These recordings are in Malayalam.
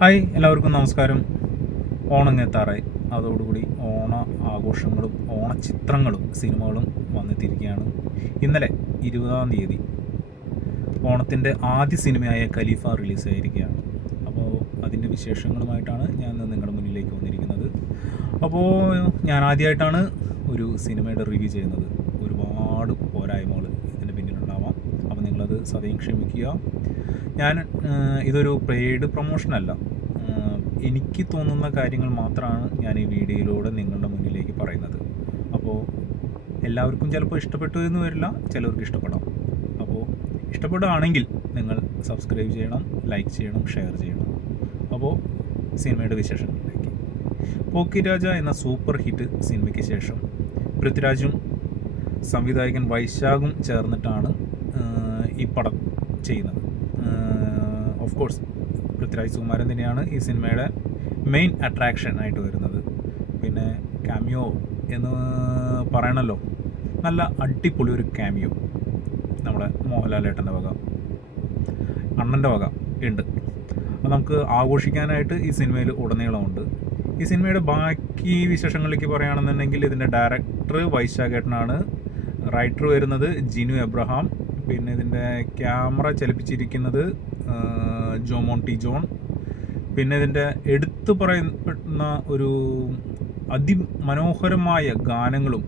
ഹായ്, എല്ലാവർക്കും നമസ്കാരം. ഓണം എത്താറായി. അതോടുകൂടി ഓണ ആഘോഷങ്ങളും ഓണച്ചിത്രങ്ങളും സിനിമകളും വന്നെത്തിയിരിക്കുകയാണ്. ഇന്നലെ 20-ാം തീയതി ഓണത്തിൻ്റെ ആദ്യ സിനിമയായ ഖലീഫ റിലീസായിരിക്കുകയാണ്. അപ്പോൾ അതിൻ്റെ വിശേഷങ്ങളുമായിട്ടാണ് ഞാൻ ഇന്ന് നിങ്ങളുടെ മുന്നിലേക്ക് വന്നിരിക്കുന്നത്. അപ്പോൾ ഞാൻ ആദ്യമായിട്ടാണ് ഒരു സിനിമയുടെ റിവ്യൂ ചെയ്യുന്നത്. ഒരുപാട് പോരായ്മകൾ ഇതിൻ്റെ പിന്നിലുണ്ടാവാം. അപ്പോൾ നിങ്ങളത് സദയം ക്ഷമിക്കുക. ഇതൊരു പെയ്ഡ് പ്രൊമോഷനല്ല. എനിക്ക് തോന്നുന്ന കാര്യങ്ങൾ മാത്രമാണ് ഞാൻ ഈ വീഡിയോയിലൂടെ നിങ്ങളുടെ മുന്നിലേക്ക് പറയുന്നത്. അപ്പോൾ എല്ലാവർക്കും ചിലപ്പോൾ ഇഷ്ടപ്പെട്ടു എന്ന് വരില്ല, ചിലർക്ക് ഇഷ്ടപ്പെടാം. അപ്പോൾ ഇഷ്ടപ്പെടുകയാണെങ്കിൽ നിങ്ങൾ സബ്സ്ക്രൈബ് ചെയ്യണം, ലൈക്ക് ചെയ്യണം, ഷെയർ ചെയ്യണം. അപ്പോൾ സിനിമയുടെ വിശേഷങ്ങളിലേക്ക്. പോക്കിരാജ എന്ന സൂപ്പർ ഹിറ്റ് സിനിമയ്ക്ക് ശേഷം പൃഥ്വിരാജും സംവിധായകൻ വൈശാഖും ചേർന്നിട്ടാണ് ഈ പടം ചെയ്യുന്നത്. ഓഫ് കോഴ്സ് പൃഥ്വിരാജ് സുകുമാരൻ തന്നെയാണ് ഈ സിനിമയുടെ മെയിൻ അട്രാക്ഷൻ ആയിട്ട് വരുന്നത്. പിന്നെ ക്യാമിയോ എന്ന് പറയണല്ലോ, നല്ല അടിപൊളി ഒരു ക്യാമിയോ നമ്മുടെ മോഹൻലാലേട്ടൻ്റെ വക, അണ്ണൻ്റെ വക ഉണ്ട്. അത് നമുക്ക് ആഘോഷിക്കാനായിട്ട് ഈ സിനിമയിൽ ഉടനീളമുണ്ട്. ഈ സിനിമയുടെ ബാക്കി വിശേഷങ്ങളിലേക്ക് പറയുകയാണെന്നുണ്ടെങ്കിൽ ഇതിൻ്റെ ഡയറക്ടർ വൈശാഖേട്ടനാണ്, റൈറ്റർ വരുന്നത് ജിനു എബ്രഹാം, പിന്നെ ഇതിൻ്റെ ക്യാമറ ചലിപ്പിച്ചിരിക്കുന്നത് ജോമോൺ ജോൺ. പിന്നെ ഇതിൻ്റെ എടുത്തു പറയുന്ന ഒരു അതിമനോഹരമായ ഗാനങ്ങളും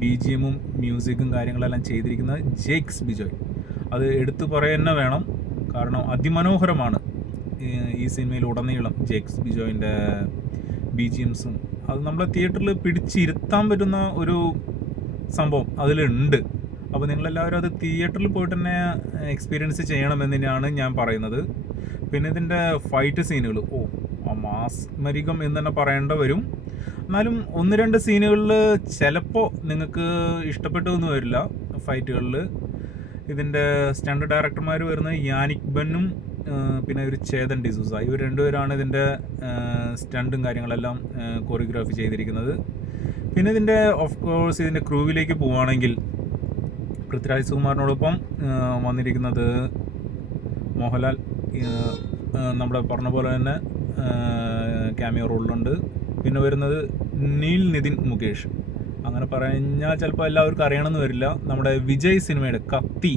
BGMും മ്യൂസിക്കും കാര്യങ്ങളെല്ലാം ചെയ്തിരിക്കുന്നത് ജേക്സ് ബിജോയ്. അത് എടുത്തു പറയുക വേണം, കാരണം അതിമനോഹരമാണ് ഈ സിനിമയിൽ ഉടനീളം ജേക്സ് ബിജോയിൻ്റെ BGMസും. അത് നമ്മളെ തിയേറ്ററിൽ പിടിച്ചിരുത്താൻ പറ്റുന്ന ഒരു സംഭവം അതിലുണ്ട്. അപ്പോൾ നിങ്ങളെല്ലാവരും അത് തിയേറ്ററിൽ പോയിട്ട് തന്നെ എക്സ്പീരിയൻസ് ചെയ്യണമെന്ന് തന്നെയാണ് ഞാൻ പറയുന്നത്. പിന്നെ ഇതിൻ്റെ ഫൈറ്റ് സീനുകൾ മാസ്മരികം എന്ന് തന്നെ പറയേണ്ട വരും. എന്നാലും 1-2 സീനുകളിൽ ചിലപ്പോൾ നിങ്ങൾക്ക് ഇഷ്ടപ്പെട്ടു എന്ന് വരില്ല. ഫൈറ്റുകളിൽ ഇതിൻ്റെ സ്റ്റണ്ട് ഡയറക്ടർമാർ വരുന്നത് യാനിക് ബെന്നും പിന്നെ ഒരു ചേതൻ ഡിസൂസ. ഇവർ രണ്ടുപേരാണ് ഇതിൻ്റെ സ്റ്റണ്ടും കാര്യങ്ങളെല്ലാം കൊറിയോഗ്രാഫി ചെയ്തിരിക്കുന്നത്. പിന്നെ ഇതിൻ്റെ ഓഫ് കോഴ്സ് ഇതിൻ്റെ ക്രൂവിലേക്ക് പോവുകയാണെങ്കിൽ പൃഥ്വിരാജ് സുകുമാരനോടൊപ്പം വന്നിരിക്കുന്നത് മോഹൻലാൽ, നമ്മുടെ പറഞ്ഞ പോലെ തന്നെ ക്യാമിയോ റോളിലുണ്ട്. പിന്നെ വരുന്നത് നീൽ നിതിൻ മുകേഷ്. അങ്ങനെ പറഞ്ഞാൽ ചിലപ്പോൾ എല്ലാവർക്കും അറിയണമെന്ന് വരില്ല. നമ്മുടെ വിജയ് സിനിമയുടെ കത്തി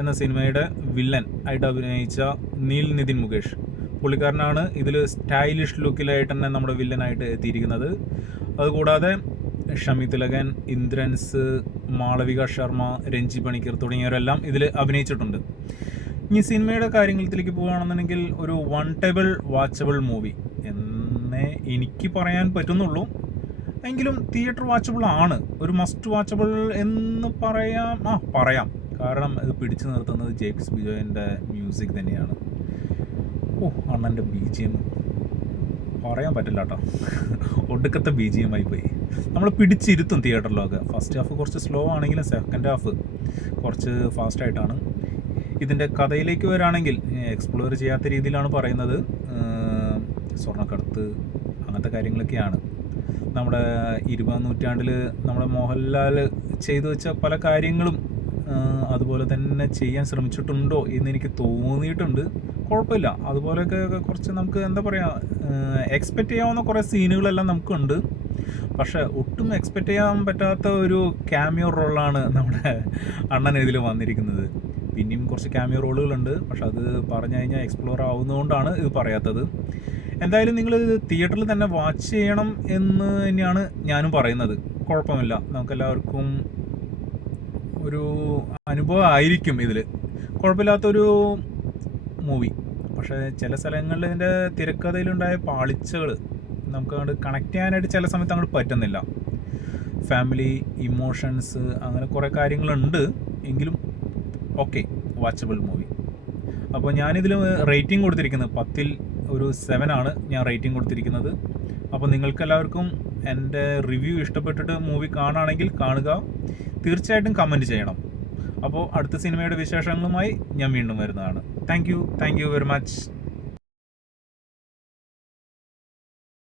എന്ന സിനിമയുടെ വില്ലൻ ആയിട്ട് അഭിനയിച്ച നീൽ നിതിൻ മുകേഷ് പുള്ളിക്കാരനാണ് ഇതിൽ സ്റ്റൈലിഷ് ലുക്കിലായിട്ട് തന്നെ നമ്മുടെ വില്ലനായിട്ട് എത്തിയിരിക്കുന്നത്. അതുകൂടാതെ ഷമി തിലകൻ, ഇന്ദ്രൻസ്, മാളവിക ശർമ്മ, രഞ്ജി പണിക്കർ തുടങ്ങിയവരെല്ലാം ഇതിൽ അഭിനയിച്ചിട്ടുണ്ട്. ഇനി സിനിമയുടെ കാര്യത്തിലേക്ക് പോവുകയാണെന്നുണ്ടെങ്കിൽ ഒരു വൺ ടേബിൾ വാച്ചബിൾ മൂവി എന്നേ എനിക്ക് പറയാൻ പറ്റുന്നുള്ളൂ. എങ്കിലും തിയേറ്റർ വാച്ചബിൾ ആണ്, ഒരു മസ്റ്റ് വാച്ചബിൾ എന്ന് പറയാം. കാരണം ഇത് പിടിച്ചു നിർത്തുന്നത് ജേക്സ് ബിജോയിൻ്റെ മ്യൂസിക് തന്നെയാണ്. അണ്ണൻ്റെ BGM പറയാൻ പറ്റില്ല കേട്ടോ, ഒടുക്കത്തെ BGM ആയിപ്പോയി. നമ്മൾ പിടിച്ചിരുത്തും തിയേറ്ററിലൊക്കെ. ഫസ്റ്റ് ഹാഫ് കുറച്ച് സ്ലോ ആണെങ്കിലും സെക്കൻഡ് ഹാഫ് കുറച്ച് ഫാസ്റ്റായിട്ടാണ്. ഇതിൻ്റെ കഥയിലേക്ക് വരികയാണെങ്കിൽ എക്സ്പ്ലോർ ചെയ്യാത്ത രീതിയിലാണ് പറയുന്നത്. സ്വർണ്ണക്കടത്ത് അങ്ങനത്തെ കാര്യങ്ങളൊക്കെയാണ്. നമ്മുടെ 20-ാം നൂറ്റാണ്ടിൽ നമ്മുടെ മോഹൻലാൽ ചെയ്തു വെച്ച പല കാര്യങ്ങളും അതുപോലെ തന്നെ ചെയ്യാൻ ശ്രമിച്ചിട്ടുണ്ടോ എന്ന് എനിക്ക് തോന്നിയിട്ടുണ്ട്. കുഴപ്പമില്ല, അതുപോലെയൊക്കെ കുറച്ച് നമുക്ക് എന്താ പറയുക, എക്സ്പെക്റ്റ് ചെയ്യാവുന്ന കുറേ സീനുകളെല്ലാം നമുക്കുണ്ട്. പക്ഷേ ഒട്ടും എക്സ്പെക്റ്റ് ചെയ്യാൻ പറ്റാത്ത ഒരു ക്യാമിയോ റോളാണ് നമ്മുടെ അണ്ണൻ ഇതിൽ വന്നിരിക്കുന്നത്. പിന്നെയും കുറച്ച് ക്യാമിയോ റോളുകളുണ്ട്, പക്ഷെ അത് പറഞ്ഞു കഴിഞ്ഞാൽ എക്സ്പ്ലോർ ആവുന്നതുകൊണ്ടാണ് ഇത് പറയാത്തത്. എന്തായാലും നിങ്ങൾ തിയേറ്ററിൽ തന്നെ വാച്ച് ചെയ്യണം എന്ന് തന്നെയാണ് ഞാനും പറയുന്നത്. കുഴപ്പമില്ല, നമുക്കെല്ലാവർക്കും ഒരു അനുഭവം ആയിരിക്കും ഇതിൽ. കുഴപ്പമില്ലാത്തൊരു മൂവി. പക്ഷേ ചില സ്ഥലങ്ങളിൽ ഇതിൻ്റെ തിരക്കഥയിലുണ്ടായ പാളിച്ചകൾ നമുക്ക് അങ്ങോട്ട് കണക്ട് ചെയ്യാനായിട്ട് ചില സമയത്ത് അങ്ങോട്ട് പറ്റുന്നില്ല. ഫാമിലി ഇമോഷൻസ് അങ്ങനെ കുറേ കാര്യങ്ങളുണ്ട്. എങ്കിലും ഓക്കെ, വാച്ചബിൾ മൂവി. അപ്പോൾ ഞാനിതിൽ റേറ്റിംഗ് കൊടുത്തിരിക്കുന്നത് 10-ൽ ഒരു 7 ആണ് ഞാൻ റേറ്റിംഗ് കൊടുത്തിരിക്കുന്നത്. അപ്പോൾ നിങ്ങൾക്കെല്ലാവർക്കും എൻ്റെ റിവ്യൂ ഇഷ്ടപ്പെട്ടിട്ട് മൂവി കാണുകയാണെങ്കിൽ കാണുക, തീർച്ചയായിട്ടും കമൻറ്റ് ചെയ്യണം. അപ്പോൾ അടുത്ത സിനിമയുടെ വിശേഷങ്ങളുമായി ഞാൻ വീണ്ടും വരുന്നതാണ്. Thank you very much.